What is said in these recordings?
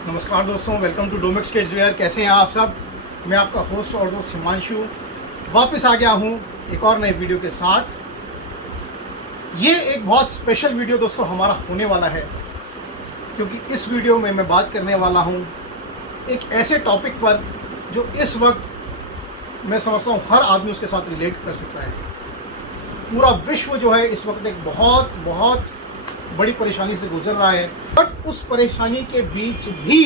नमस्कार दोस्तों, welcome to डोमिक्स kids where. कैसे हैं आप सब। मैं आपका होस्ट और दोस्त हिमांशु वापस आ गया हूं एक और नए वीडियो के साथ। ये एक बहुत स्पेशल वीडियो दोस्तों हमारा होने वाला है, क्योंकि इस वीडियो में मैं बात करने वाला हूं एक ऐसे टॉपिक पर जो इस वक्त मैं समझता हूं हर आदमी उसके साथ रिलेट कर सकता है। पूरा विश्व जो है इस वक्त एक बहुत बहुत बड़ी परेशानी से गुजर रहा है, बट उस परेशानी के बीच भी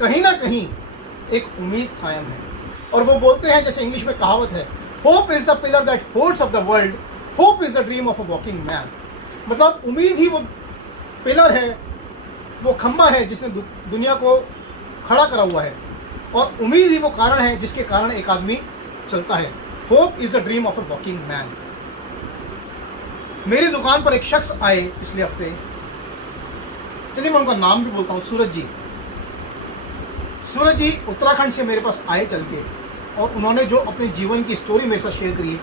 कहीं ना कहीं एक उम्मीद कायम है। और वो बोलते हैं, जैसे इंग्लिश में कहावत है, hope is the pillar that holds up the world, hope is the dream of a walking man. मतलब उम्मीद ही वो पिलर है, वो खंबा है जिसने दुनिया को खड़ा करा हुआ है, और उम्मीद ही वो कारण है जिसके कारण एक आदमी चलता है। Hope is the dream of a walking man. मेरी दुकान पर एक शख्स आए पिछले हफ्ते, चलिए मैं उनका नाम भी बोलता हूँ, सूरज जी। सूरज जी उत्तराखंड से मेरे पास आए चल के, और उन्होंने जो अपने जीवन की स्टोरी मेरे साथ शेयर करी,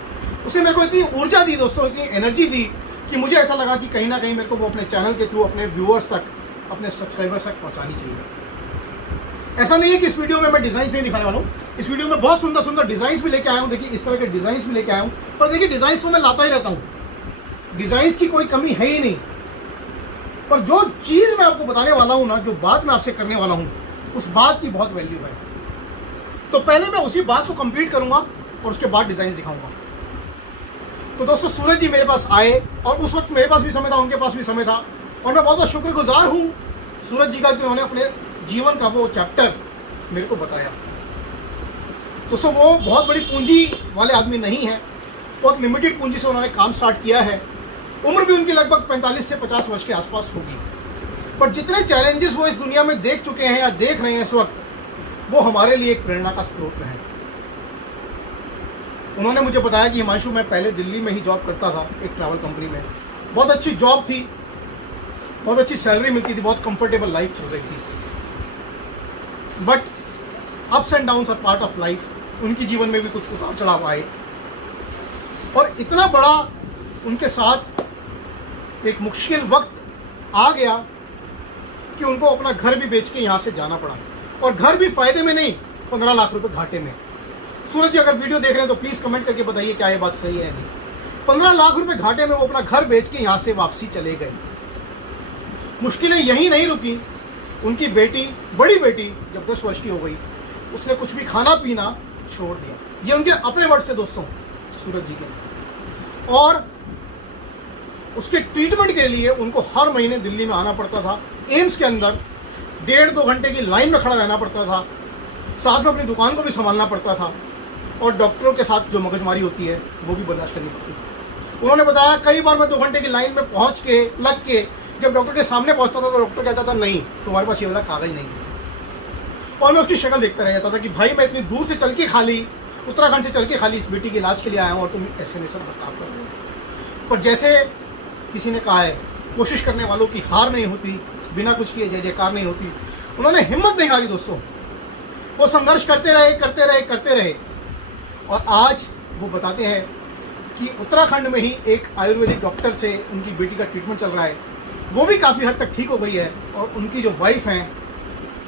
उसने मेरे को इतनी ऊर्जा दी दोस्तों, इतनी एनर्जी दी कि मुझे ऐसा लगा कि कहीं ना कहीं मेरे को वो अपने चैनल के थ्रू अपने व्यूअर्स तक, अपने सब्सक्राइबर्स तक पहुँचानी चाहिए। ऐसा नहीं है कि इस वीडियो में मैं डिज़ाइंस नहीं दिखाने वाला हूँ, इस वीडियो में बहुत सुंदर सुंदर डिज़ाइंस भी लेके आया हूँ। देखिए इस तरह के डिज़ाइंस भी लेके आया हूँ, पर देखिए डिज़ाइंस तो मैं लाता ही रहता हूँ, डिज़ाइंस की कोई कमी है ही नहीं। पर जो चीज़ मैं आपको बताने वाला हूं ना, जो बात मैं आपसे करने वाला हूं, उस बात की बहुत वैल्यू है। तो पहले मैं उसी बात को कंप्लीट करूंगा और उसके बाद डिज़ाइन दिखाऊंगा। तो दोस्तों सूरज जी मेरे पास आए, और उस वक्त मेरे पास भी समय था, उनके पास भी समय था, और मैं बहुत बहुत शुक्रगुजार हूं सूरज जी का कि उन्होंने अपने जीवन का वो चैप्टर मेरे को बताया। दोस्तों वो बहुत बड़ी पूंजी वाले आदमी नहीं है, बहुत लिमिटेड पूंजी से उन्होंने काम स्टार्ट किया है। उम्र भी उनकी लगभग 45 से 50 वर्ष के आसपास होगी। पर जितने चैलेंजेस वो इस दुनिया में देख चुके हैं या देख रहे हैं इस वक्त, वो हमारे लिए एक प्रेरणा का स्रोत है। उन्होंने मुझे बताया कि हिमांशु, मैं पहले दिल्ली में ही जॉब करता था एक ट्रैवल कंपनी में, बहुत अच्छी जॉब थी, बहुत अच्छी सैलरी मिलती थी, बहुत कंफर्टेबल लाइफ चल रही थी, but ups and downs are part of life. उनके जीवन में भी कुछ उतार चढ़ाव आए, और इतना बड़ा उनके साथ एक मुश्किल वक्त आ गया कि उनको अपना घर भी बेच के यहाँ से जाना पड़ा, और घर भी फायदे में नहीं, 15 लाख रुपए घाटे में। सूरज जी अगर वीडियो देख रहे हैं तो प्लीज़ कमेंट करके बताइए क्या ये बात सही है या नहीं। 15 लाख रुपए घाटे में वो अपना घर बेच के यहाँ से वापसी चले गए। मुश्किलें यहीं नहीं रुकी, उनकी बेटी, बड़ी बेटी जब 10 वर्ष की हो गई, उसने कुछ भी खाना पीना छोड़ दिया। ये उनके अपने वर्ड से दोस्तों, सूरज जी के। और उसके ट्रीटमेंट के लिए उनको हर महीने दिल्ली में आना पड़ता था, एम्स के अंदर 1.5-2 घंटे की लाइन में खड़ा रहना पड़ता था, साथ में अपनी दुकान को भी संभालना पड़ता था, और डॉक्टरों के साथ जो मगजमारी होती है वो भी बर्दाश्त करनी पड़ती थी। उन्होंने बताया कई बार मैं 2 घंटे की लाइन में पहुंच के लग के जब डॉक्टर के सामने पहुंचता था तो डॉक्टर कहता था नहीं, तुम्हारे पास ये वाला कागज नहीं है। और मैं उसकी शक्ल देखता रह जाता था कि भाई मैं इतनी दूर से चल के खाली, उत्तराखंड से चल के खाली इस बेटी के इलाज के लिए आया हूँ, और तुम ऐसे में सब बर्ताव कर रहे हो। पर जैसे किसी ने कहा है, कोशिश करने वालों की हार नहीं होती, बिना कुछ किए जय जयकार नहीं होती। उन्होंने हिम्मत नहीं हारी दोस्तों, वो संघर्ष करते रहे करते रहे करते रहे, और आज वो बताते हैं कि उत्तराखंड में ही एक आयुर्वेदिक डॉक्टर से उनकी बेटी का ट्रीटमेंट चल रहा है, वो भी काफ़ी हद तक ठीक हो गई है, और उनकी जो वाइफ हैं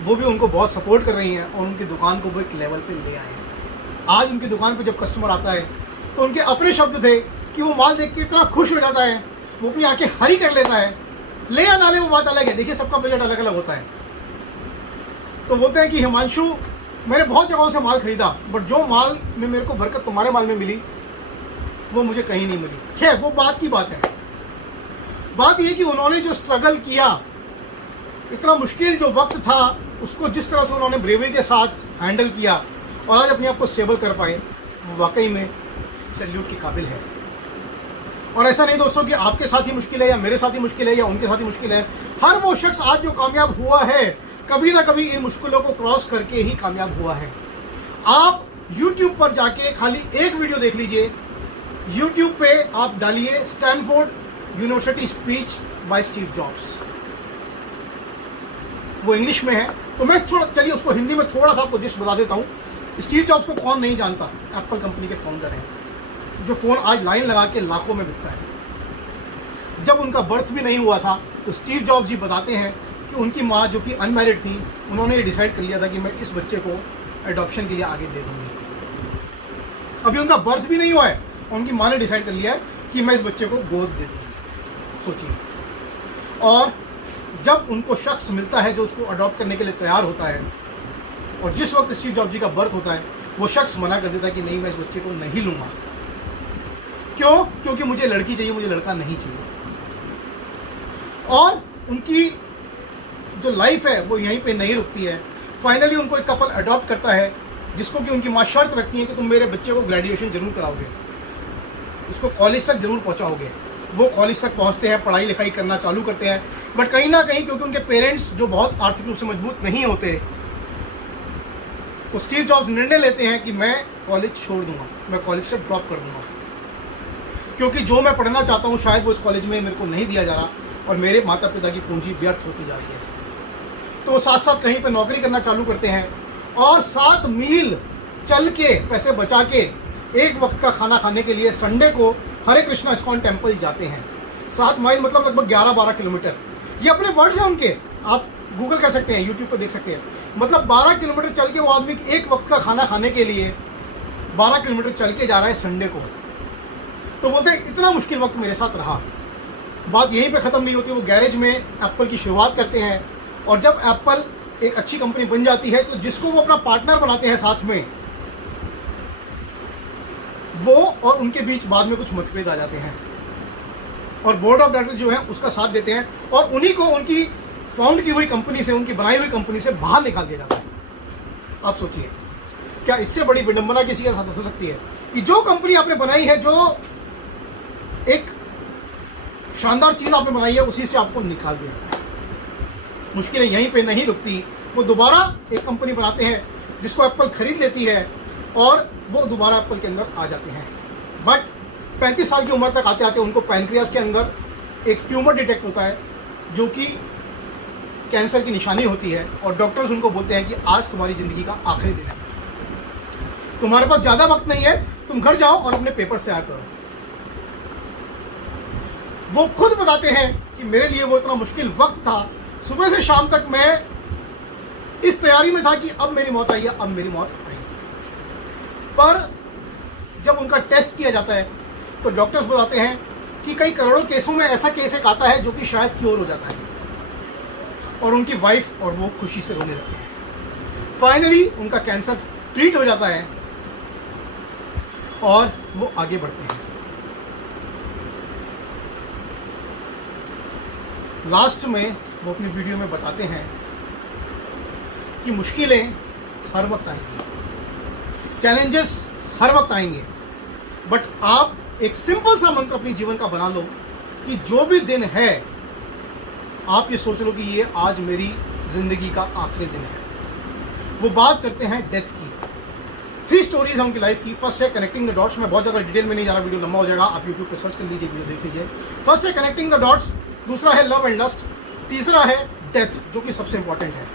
वो भी उनको बहुत सपोर्ट कर रही हैं, और उनकी दुकान को वो एक लेवल पे ले आए हैं। आज उनकी दुकान पे जब कस्टमर आता है तो उनके अपने शब्द थे कि वो माल देख के इतना खुश हो जाता है, वो अपनी आंखें हरी कर लेता है। ले या ना ले वो बात अलग है, देखिए सबका बजट अलग अलग होता है। तो बोलते हैं कि हिमांशु, मैंने बहुत जगहों से माल खरीदा, बट जो माल में मेरे को बरकत तुम्हारे माल में मिली वो मुझे कहीं नहीं मिली। खैर वो बात की बात है। बात ये कि उन्होंने जो स्ट्रगल किया, इतना मुश्किल जो वक्त था, उसको जिस तरह से उन्होंने ब्रेवरी के साथ हैंडल किया और आज अपने आप को स्टेबल कर पाए, वो वाकई में सैल्यूट के काबिल है। और ऐसा नहीं दोस्तों कि आपके साथ ही मुश्किल है, या मेरे साथ ही मुश्किल है, या उनके साथ ही मुश्किल है। हर वो शख्स आज जो कामयाब हुआ है, कभी ना कभी इन मुश्किलों को क्रॉस करके ही कामयाब हुआ है। आप YouTube पर जाके खाली एक वीडियो देख लीजिए। YouTube पे आप डालिए Stanford university speech bye Steve jobs, वो इंग्लिश में है, तो मैं चलिए उसको हिंदी में थोड़ा सा आपको जिस्ट बता देता हूँ। स्टीव जॉब्स को कौन नहीं जानता, एप्पल कंपनी के फाउंडर हैं, जो फ़ोन आज लाइन लगा के लाखों में बिकता है। जब उनका बर्थ भी नहीं हुआ था तो स्टीव जॉब्स जी बताते हैं कि उनकी माँ जो कि अनमैरिड थी, उन्होंने ये डिसाइड कर लिया था कि मैं इस बच्चे को एडॉप्शन के लिए आगे दे दूँगी। अभी उनका बर्थ भी नहीं हुआ है, उनकी माँ ने डिसाइड कर लिया है कि मैं इस बच्चे को गोद दे दूँगी। सोचिए। और जब उनको शख्स मिलता है जो उसको अडॉप्ट करने के लिए तैयार होता है, और जिस वक्त स्टीव जॉब्स जी का बर्थ होता है, वो शख्स मना कर देता है कि नहीं, मैं इस बच्चे को नहीं लूँगा। क्यों? क्योंकि मुझे लड़की चाहिए, मुझे लड़का नहीं चाहिए। और उनकी जो लाइफ है वो यहीं पे नहीं रुकती है। फाइनली उनको एक कपल अडॉप्ट करता है, जिसको कि उनकी माँ शर्त रखती है कि तुम मेरे बच्चे को ग्रेजुएशन जरूर कराओगे, उसको कॉलेज तक जरूर पहुँचाओगे। वो कॉलेज तक पहुँचते हैं, पढ़ाई लिखाई करना चालू करते हैं, बट कहीं ना कहीं क्योंकि उनके पेरेंट्स जो बहुत आर्थिक रूप से मजबूत नहीं होते, तो स्टीव जॉब्स निर्णय लेते हैं कि मैं कॉलेज छोड़ दूंगा, मैं कॉलेज से ड्रॉप कर दूंगा, क्योंकि जो मैं पढ़ना चाहता हूँ शायद वो इस कॉलेज में मेरे को नहीं दिया जा रहा और मेरे माता पिता की पूंजी व्यर्थ होती जा रही है। तो वो साथ साथ कहीं पर नौकरी करना चालू करते हैं और 7 मील चल के पैसे बचा के एक वक्त का खाना खाने के लिए संडे को हरे कृष्णा इस्कॉन टेम्पल जाते हैं। 7 माइल मतलब लगभग 11-12 किलोमीटर। ये अपने वर्ड्स हैं उनके, आप गूगल कर सकते हैं, यूट्यूब पर देख सकते हैं। मतलब 12 किलोमीटर चल के वो आदमी एक वक्त का खाना खाने के लिए 12 किलोमीटर चल के जा रहा है संडे को। तो बोलते हैं इतना मुश्किल वक्त मेरे साथ रहा। बात यहीं पे ख़त्म नहीं होती, वो गैरेज में एप्पल की शुरुआत करते हैं, और जब एप्पल एक अच्छी कंपनी बन जाती है तो जिसको वो अपना पार्टनर बनाते हैं साथ में, वो और उनके बीच बाद में कुछ मतभेद आ जाते हैं और बोर्ड ऑफ डायरेक्टर्स जो है उसका साथ देते हैं, और उन्हीं को उनकी फाउंड की हुई कंपनी से, उनकी बनाई हुई कंपनी से बाहर निकाल दिया जाता है। आप सोचिए, क्या इससे बड़ी विडंबना किसी के साथ हो सकती है कि जो कंपनी आपने बनाई है, जो एक शानदार चीज आपने बनाई है, उसी से आपको निकाल दिया जाता है। मुश्किलें यहीं पे नहीं रुकती, वो दोबारा एक कंपनी बनाते हैं जिसको एप्पल खरीद लेती है और वो दोबारा एप्पल के अंदर आ जाते हैं। बट 35 साल की उम्र तक आते आते उनको पैनक्रियास के अंदर एक ट्यूमर डिटेक्ट होता है जो कि कैंसर की निशानी होती है, और डॉक्टर्स उनको बोलते हैं कि आज तुम्हारी ज़िंदगी का आखिरी दिन है, तुम्हारे पास ज़्यादा वक्त नहीं है, तुम घर जाओ और अपने पेपर्स तैयार करो। वो खुद बताते हैं कि मेरे लिए वो इतना मुश्किल वक्त था, सुबह से शाम तक मैं इस तैयारी में था कि अब मेरी मौत आई है, अब मेरी मौत आई। पर जब उनका टेस्ट किया जाता है तो डॉक्टर्स बताते हैं कि कई करोड़ों केसों में ऐसा केस एक आता है जो कि शायद क्योर हो जाता है, और उनकी वाइफ और वो खुशी से रोने लगते हैं। फाइनली उनका कैंसर ट्रीट हो जाता है और वो आगे बढ़ते हैं। लास्ट में वो अपनी वीडियो में बताते हैं कि मुश्किलें हर वक्त आएंगी, चैलेंजेस हर वक्त आएंगे, बट आप एक सिंपल सा मंत्र अपने जीवन का बना लो कि जो भी दिन है आप ये सोच लो कि ये आज मेरी जिंदगी का आखिरी दिन है। वो बात करते हैं डेथ की। 3 स्टोरीज हैं उनकी लाइफ की। फर्स्ट है कनेक्टिंग द डॉट्स। मैं बहुत ज़्यादा डिटेल में नहीं जा रहा, वीडियो लंबा हो जाएगा, आप यूट्यूब पे सर्च कर लीजिए, वीडियो देख लीजिए। फर्स्ट है कनेक्टिंग द डॉट्स, दूसरा है लव एंड लस्ट, तीसरा है डेथ, जो कि सबसे इंपॉर्टेंट है।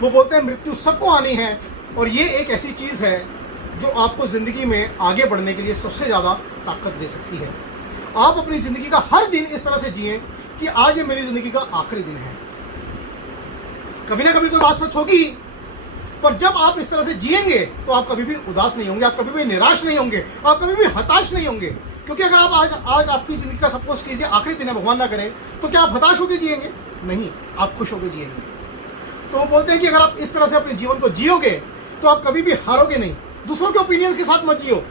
वो बोलते हैं मृत्यु सबको आनी है, और ये एक ऐसी चीज़ है जो आपको ज़िंदगी में आगे बढ़ने के लिए सबसे ज़्यादा ताकत दे सकती है। आप अपनी ज़िंदगी का हर दिन इस तरह से जिए कि आज ये मेरी ज़िंदगी का आखिरी दिन है। कभी ना कभी कोई बात सच होगी, पर जब आप इस तरह से जिएंगे तो आप कभी भी उदास नहीं होंगे, आप कभी भी निराश नहीं होंगे, आप कभी भी हताश नहीं होंगे। क्योंकि अगर आप आज आपकी ज़िंदगी का सपोज कीजिए आखिरी दिन है, भगवान ना करे, तो क्या आप हताश होकर जिएंगे? नहीं, आप खुश होकर जिएंगे। तो वो बोलते हैं कि अगर आप इस तरह से अपने जीवन को जियोगे तो आप कभी भी हारोगे नहीं। दूसरों के ओपिनियंस के साथ मत जियो।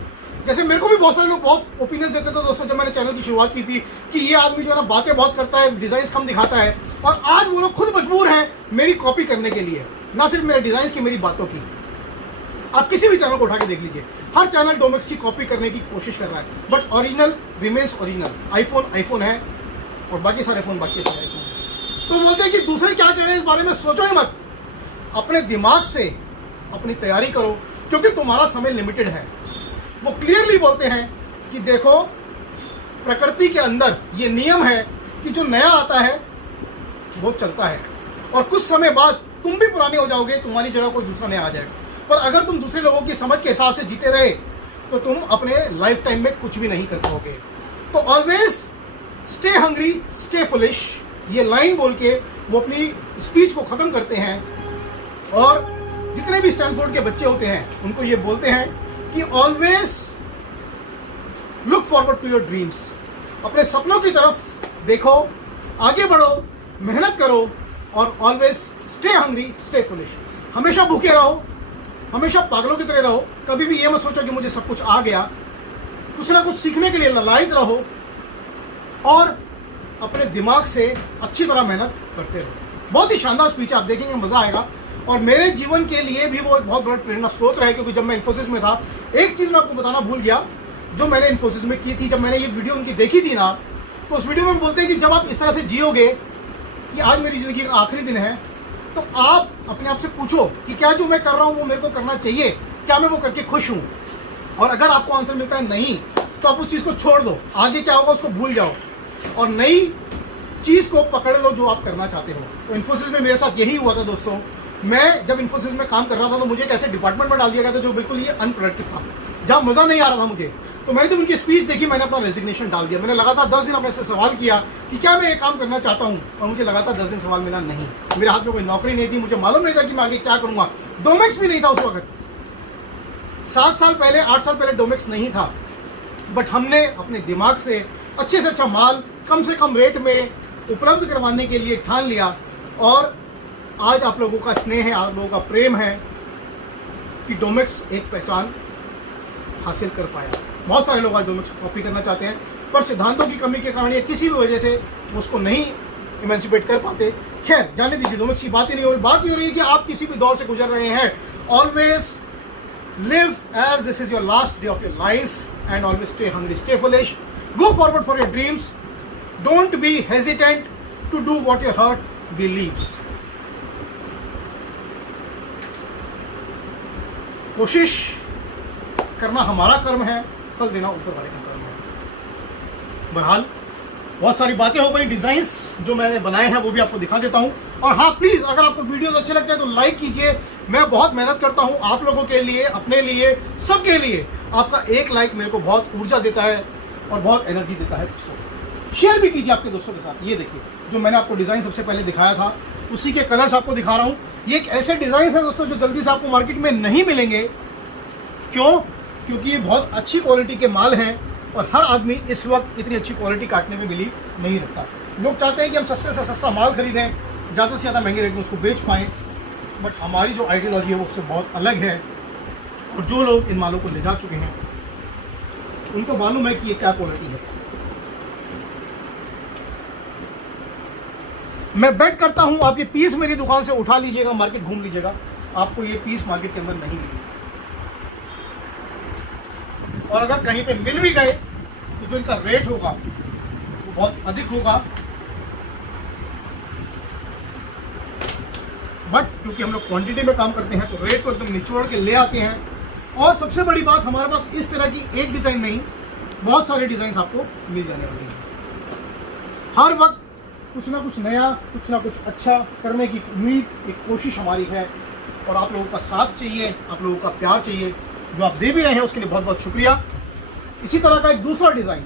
जैसे मेरे को भी बहुत सारे लोग बहुत ओपिनियंस देते थे दोस्तों, जब मैंने चैनल की शुरुआत की थी, कि ये आदमी जो है ना बातें बहुत करता है, डिज़ाइंस कम दिखाता है, और आज वो लोग खुद मजबूर हैं मेरी कॉपी करने के लिए, ना सिर्फ मेरे डिज़ाइंस की, मेरी बातों की। आप किसी भी चैनल को उठा के देख लीजिए, हर चैनल डोमेक्स की कॉपी करने की कोशिश कर रहा है, but original remains original. IPhone है और बाकी सारे फ़ोन बाकी सारे आईफोन है। तो बोलते हैं कि दूसरे क्या कह रहे हैं इस बारे में सोचो ही मत, अपने दिमाग से अपनी तैयारी करो, क्योंकि तुम्हारा समय लिमिटेड है। वो क्लियरली बोलते हैं कि देखो, प्रकृति के अंदर ये नियम है कि जो नया आता है वो चलता है, और कुछ समय बाद तुम भी पुराने हो जाओगे, तुम्हारी जगह कोई दूसरा नया आ जाएगा। पर अगर तुम दूसरे लोगों की समझ के हिसाब से जीते रहे तो तुम अपने लाइफ टाइम में कुछ भी नहीं कर पाओगे। तो always stay hungry, stay foolish, ये लाइन बोल के वो अपनी स्पीच को ख़त्म करते हैं। और जितने भी स्टैनफोर्ड के बच्चे होते हैं उनको ये बोलते हैं कि always look forward to your dreams, अपने सपनों की तरफ देखो, आगे बढ़ो, मेहनत करो और always stay hungry stay foolish, हमेशा भूखे रहो, हमेशा पागलों की तरह रहो, कभी भी ये मत सोचो कि मुझे सब कुछ आ गया, कुछ ना कुछ सीखने के लिए लालायित रहो और अपने दिमाग से अच्छी तरह मेहनत करते रहो। बहुत ही शानदार स्पीच है, आप देखेंगे मज़ा आएगा। और मेरे जीवन के लिए भी वो एक बहुत बड़ा प्रेरणा स्रोत रहा है, क्योंकि जब मैं इन्फोसिस में था, एक चीज़ मैं आपको बताना भूल गया जो मैंने इन्फोसिस में की थी। जब मैंने ये वीडियो उनकी देखी थी ना, तो उस वीडियो में बोलते हैं कि जब आप इस तरह से जियोगे कि आज मेरी ज़िंदगी का आखिरी दिन है, तो आप अपने आप से पूछो कि क्या जो मैं कर रहा हूँ वो मेरे को करना चाहिए, क्या मैं वो करके खुश हूँ। और अगर आपको आंसर मिलता है नहीं, तो आप उस चीज़ को छोड़ दो, आगे क्या होगा उसको भूल जाओ और नई चीज़ को पकड़ लो जो आप करना चाहते हो। तो इन्फोसिस में मेरे साथ यही हुआ था दोस्तों। मैं जब इन्फोसिस में काम कर रहा था तो मुझे एक ऐसे डिपार्टमेंट में डाल दिया गया था जो बिल्कुल ये अनप्रोडक्टिव था, जहाँ मज़ा नहीं आ रहा था मुझे। तो मैंने जब उनकी स्पीच देखी, मैंने अपना रेजिग्नेशन डाल दिया। मैंने लगातार 10 दिन अपने से सवाल किया कि क्या मैं ये काम करना चाहता हूँ, और मुझे लगातार 10 दिन सवाल मिला नहीं। मेरे हाथ में कोई नौकरी नहीं थी, मुझे मालूम नहीं था कि मैं आगे क्या करूँगा। डोमेक्स भी नहीं था उस वक्त, 7 साल पहले 8 साल पहले डोमेक्स नहीं था। बट हमने अपने दिमाग से अच्छे से अच्छा माल कम से कम रेट में उपलब्ध करवाने के लिए ठान लिया। और आज आप लोगों का स्नेह है, आप लोगों का प्रेम है कि डोमेक्स एक पहचान हासिल कर पाया। बहुत सारे लोग आज डोमेक्स को कॉपी करना चाहते हैं, पर सिद्धांतों की कमी के कारण या किसी भी वजह से वो उसको नहीं इमेंसिपेट कर पाते। खैर जाने दीजिए, डोमेक्स की बात ही नहीं हो रही। बात ये हो रही है कि आप किसी भी दौर से गुजर रहे हैं, always live as this is your last day of your life and always stay hungry stay foolish, go forward for your dreams, don't be hesitant to do what your heart believes. कोशिश करना हमारा कर्म है, फल देना ऊपर वाले का कर्म है। बहरहाल बहुत सारी बातें हो गई, डिज़ाइंस जो मैंने बनाए हैं वो भी आपको दिखा देता हूं। और हाँ प्लीज़, अगर आपको वीडियोस अच्छे लगते हैं तो लाइक कीजिए। मैं बहुत मेहनत करता हूं आप लोगों के लिए, अपने लिए, सबके लिए। आपका एक लाइक मेरे को बहुत ऊर्जा देता है और बहुत एनर्जी देता है। शेयर भी कीजिए आपके दोस्तों के साथ। ये देखिए जो मैंने आपको डिज़ाइन सबसे पहले दिखाया था, उसी के कलर्स आपको दिखा रहा हूँ। ये एक ऐसे डिज़ाइन है दोस्तों जो जल्दी से आपको मार्केट में नहीं मिलेंगे। क्यों? क्योंकि ये बहुत अच्छी क्वालिटी के माल हैं और हर आदमी इस वक्त इतनी अच्छी क्वालिटी काटने में बिलीव नहीं रखता। लोग चाहते हैं कि हम सस्ते से सस्ता माल खरीदें, ज़्यादा से ज़्यादा महंगे रेट में उसको बेच पाएँ। बट हमारी जो आइडियोलॉजी है वो उससे बहुत अलग है। और जो लोग इन मालों को ले जा चुके हैं उनको मालूम है कि ये क्या क्वालिटी है। मैं बेट करता हूं आप ये पीस मेरी दुकान से उठा लीजिएगा, मार्केट घूम लीजिएगा, आपको ये पीस मार्केट के अंदर नहीं मिलेगा। और अगर कहीं पे मिल भी गए तो जो इनका रेट होगा वो बहुत अधिक होगा। बट क्योंकि हम लोग क्वांटिटी में काम करते हैं तो रेट को एकदम निचोड़ के ले आते हैं। और सबसे बड़ी बात, हमारे पास इस तरह की एक डिज़ाइन नहीं, बहुत सारे डिज़ाइन आपको मिल जाने वाले हैं। हर वक्त कुछ ना कुछ नया, कुछ ना कुछ अच्छा करने की उम्मीद, एक कोशिश हमारी है। और आप लोगों का साथ चाहिए, आप लोगों का प्यार चाहिए, जो आप दे भी रहे हैं उसके लिए बहुत बहुत शुक्रिया। इसी तरह का एक दूसरा डिज़ाइन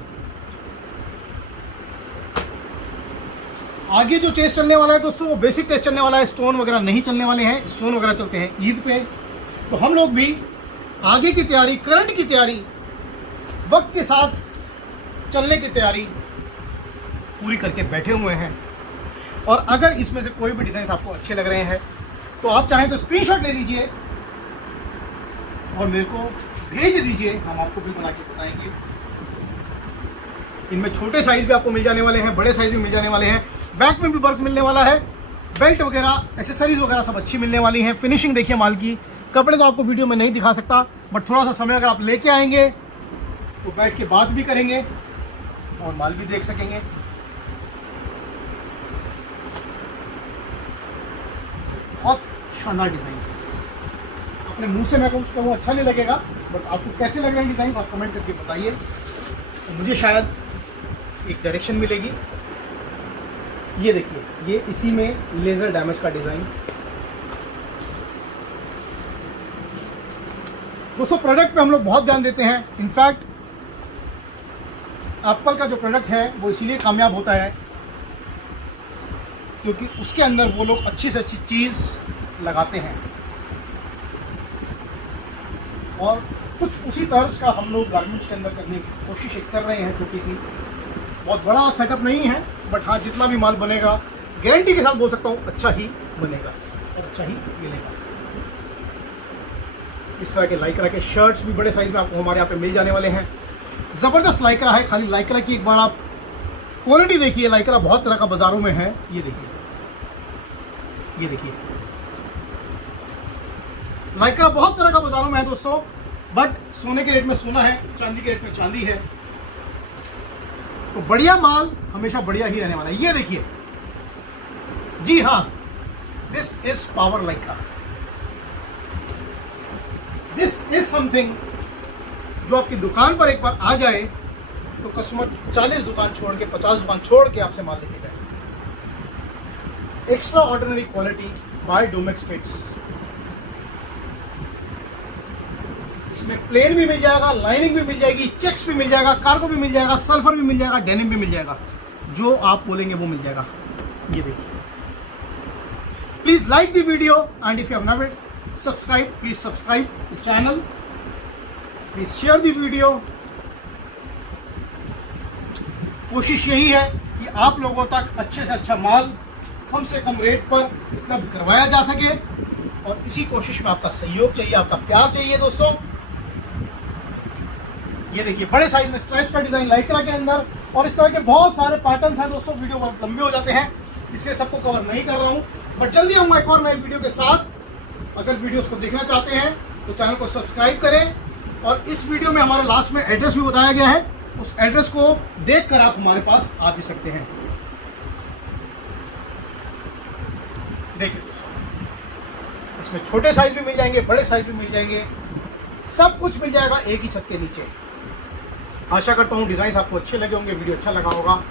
आगे जो टेस्ट चलने वाला है दोस्तों, वो बेसिक टेस्ट चलने वाला है। स्टोन वगैरह नहीं चलने वाले हैं। स्टोन वगैरह चलते हैं ईद पे। तो हम लोग भी आगे की तैयारी, करंट की तैयारी, वक्त के साथ चलने की तैयारी पूरी करके बैठे हुए हैं। और अगर इसमें से कोई भी डिज़ाइन आपको अच्छे लग रहे हैं तो आप चाहें तो स्क्रीनशॉट ले लीजिए और मेरे को भेज दीजिए, हम आपको भी बना के बताएंगे। इनमें छोटे साइज भी आपको मिल जाने वाले हैं, बड़े साइज भी मिल जाने वाले हैं। बैक में भी वर्क मिलने वाला है। बेल्ट वगैरह, एक्सेसरीज वगैरह सब अच्छी मिलने वाली हैं। फिनिशिंग देखिए माल की। कपड़े तो आपको वीडियो में नहीं दिखा सकता, बट थोड़ा सा समय अगर आप लेके आएंगे तो बैठ के बात भी करेंगे और माल भी देख सकेंगे। बहुत शानदार डिज़ाइंस। अपने मुंह से मैं कहूँ अच्छा नहीं लगेगा, बट आपको कैसे लग रहे हैं डिज़ाइन आप कमेंट करके बताइए। तो मुझे शायद एक डायरेक्शन मिलेगी। ये देखिए, ये इसी में लेज़र डैमेज का डिज़ाइन। दोस्तों प्रोडक्ट पे हम लोग बहुत ध्यान देते हैं। इनफैक्ट एप्पल का जो प्रोडक्ट है वो इसीलिए कामयाब होता है क्योंकि उसके अंदर वो लोग अच्छी से अच्छी चीज़ लगाते हैं। और कुछ उसी तर्ज का हम लोग गारमेंट्स के अंदर करने की कोशिश कर रहे हैं, छोटी सी, बहुत बड़ा सेटअप नहीं है, बट हाँ जितना भी माल बनेगा गारंटी के साथ बोल सकता हूँ अच्छा ही बनेगा और अच्छा ही मिलेगा। इस तरह के लाइक्रा के शर्ट्स भी बड़े साइज में आपको हमारे यहाँ पे मिल जाने वाले हैं। ज़बरदस्त लाइक्रा है, खाली लाइक्रा की एक बार आप क्वालिटी देखिए। लाइक्रा बहुत तरह का बाज़ारों में है, ये देखिए, ये देखिए, लाइक्रा बहुत तरह का बाज़ारों में है दोस्तों, बट सोने के रेट में सोना है, चांदी के रेट में चांदी है। तो बढ़िया माल हमेशा बढ़िया ही रहने वाला है। ये देखिए, जी हाँ, this is power Lycra. This is something जो आपकी दुकान पर एक बार आ जाए तो कस्टमर 40 दुकान छोड़ के, 50 दुकान छोड़ के आपसे माल लेके जाए। Extraordinary quality by Domex kids. इसमें प्लेन भी मिल जाएगा, लाइनिंग भी मिल जाएगी, चेक्स भी मिल जाएगा, कार्गो भी मिल जाएगा, सल्फर भी मिल जाएगा, डेनिम भी मिल जाएगा, जो आप बोलेंगे वो मिल जाएगा। ये देखिए, please like the video and if you have never subscribe, please subscribe the channel, please share the video. कोशिश यही है कि आप लोगों तक अच्छे से अच्छा माल कम से कम रेट पर उपलब्ध करवाया जा सके, और इसी कोशिश में आपका सहयोग चाहिए, आपका प्यार चाहिए दोस्तों। ये देखिए, बड़े साइज में स्ट्राइप्स का डिजाइन लाइक्रा के अंदर, और इस तरह के बहुत सारे पैटर्न्स हैं दोस्तों। वीडियो बहुत लंबे हो जाते हैं, इसलिए सबको कवर नहीं कर रहा हूं, बट जल्दी आऊंगा एक और नए वीडियो के साथ। अगर वीडियोस को देखना चाहते हैं तो चैनल को सब्सक्राइब करें, और इस वीडियो में हमारे लास्ट में एड्रेस भी बताया गया है, उस एड्रेस को देखकर आप हमारे पास आ भी सकते हैं। देखिए दोस्तों, इसमें छोटे साइज भी मिल जाएंगे, बड़े साइज भी मिल जाएंगे, सब कुछ मिल जाएगा एक ही छत के नीचे। आशा करता हूँ डिजाइन आपको अच्छे लगे होंगे, वीडियो अच्छा लगा होगा।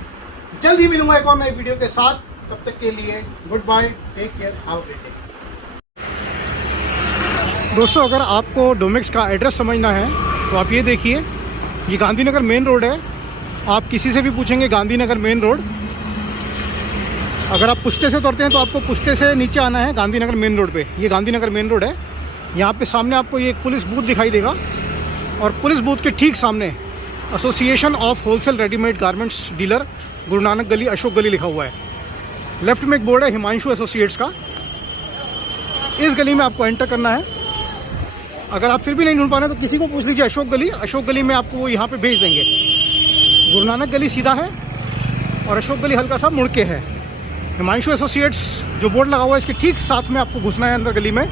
जल्द ही मिलूंगा एक और नए वीडियो के साथ, तब तक के लिए goodbye, take care, have a great day. दोस्तों, अगर आपको डोमेक्स का एड्रेस समझना है तो आप ये देखिए, ये गांधीनगर मेन रोड है। आप किसी से भी पूछेंगे गांधीनगर मेन रोड, अगर आप पुश्ते से उतरते हैं तो आपको पुश्ते से नीचे आना है गांधीनगर मेन रोड पे। ये गांधीनगर मेन रोड है। यहाँ पे सामने आपको ये एक पुलिस बूथ दिखाई देगा, और पुलिस बूथ के ठीक सामने association of wholesale readymade garments dealer, Guru Nanak गली, अशोक गली लिखा हुआ है। लेफ्ट में एक बोर्ड है हिमांशु एसोसिएट्स का। इस गली में आपको एंटर करना है। अगर आप फिर भी नहीं ढूंढ पा रहे तो किसी को पूछ लीजिए अशोक गली। अशोक गली में आपको वो यहाँ पे भेज देंगे। गुरु नानक गली सीधा है और अशोक गली हल्का सा मुड़ के है। हिमांशु एसोसिएट्स जो बोर्ड लगा हुआ है, इसके ठीक साथ में आपको घुसना है अंदर गली में।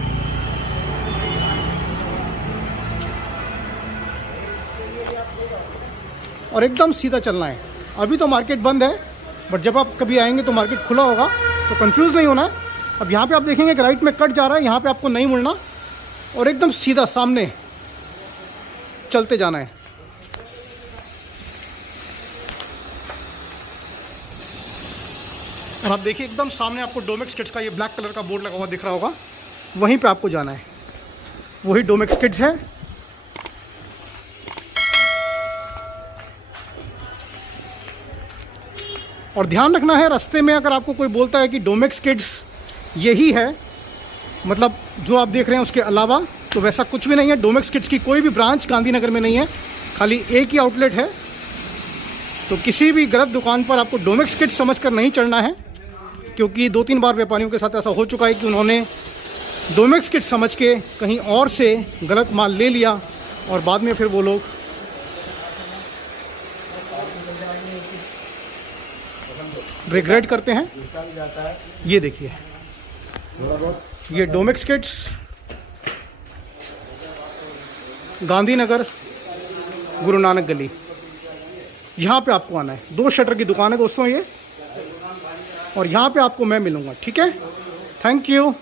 और एकदम सीधा चलना है। अभी तो मार्केट बंद है, बट जब आप कभी आएंगे तो मार्केट खुला होगा, तो कंफ्यूज नहीं होना है। अब यहाँ पे आप देखेंगे कि राइट में कट जा रहा है, यहाँ पे आपको नहीं मुड़ना और एकदम सीधा सामने चलते जाना है। और आप देखिए एकदम सामने आपको डोमेक्स किड्स का ये ब्लैक कलर का बोर्ड लगा हुआ दिख रहा होगा, वहीं पे आपको जाना है। वही डोमेक्स किड्स है। और ध्यान रखना है, रास्ते में अगर आपको कोई बोलता है कि डोमेक्स किड्स यही है, मतलब जो आप देख रहे हैं उसके अलावा, तो वैसा कुछ भी नहीं है। डोमेक्स किड्स की कोई भी ब्रांच गांधीनगर में नहीं है, खाली एक ही आउटलेट है। तो किसी भी गलत दुकान पर आपको डोमेक्स किड्स समझकर नहीं चढ़ना है, क्योंकि 2-3 बार व्यापारियों के साथ ऐसा हो चुका है कि उन्होंने डोमेक्स किड्स समझ के कहीं और से गलत माल ले लिया और बाद में फिर वो लोग रिग्रेट करते हैं। ये देखिए, ये डोमेक्स किड्स गांधीनगर गुरु नानक गली, यहाँ पे आपको आना है। 2 शटर की दुकान है दोस्तों ये, और यहाँ पे आपको मैं मिलूँगा। ठीक है, थैंक यू।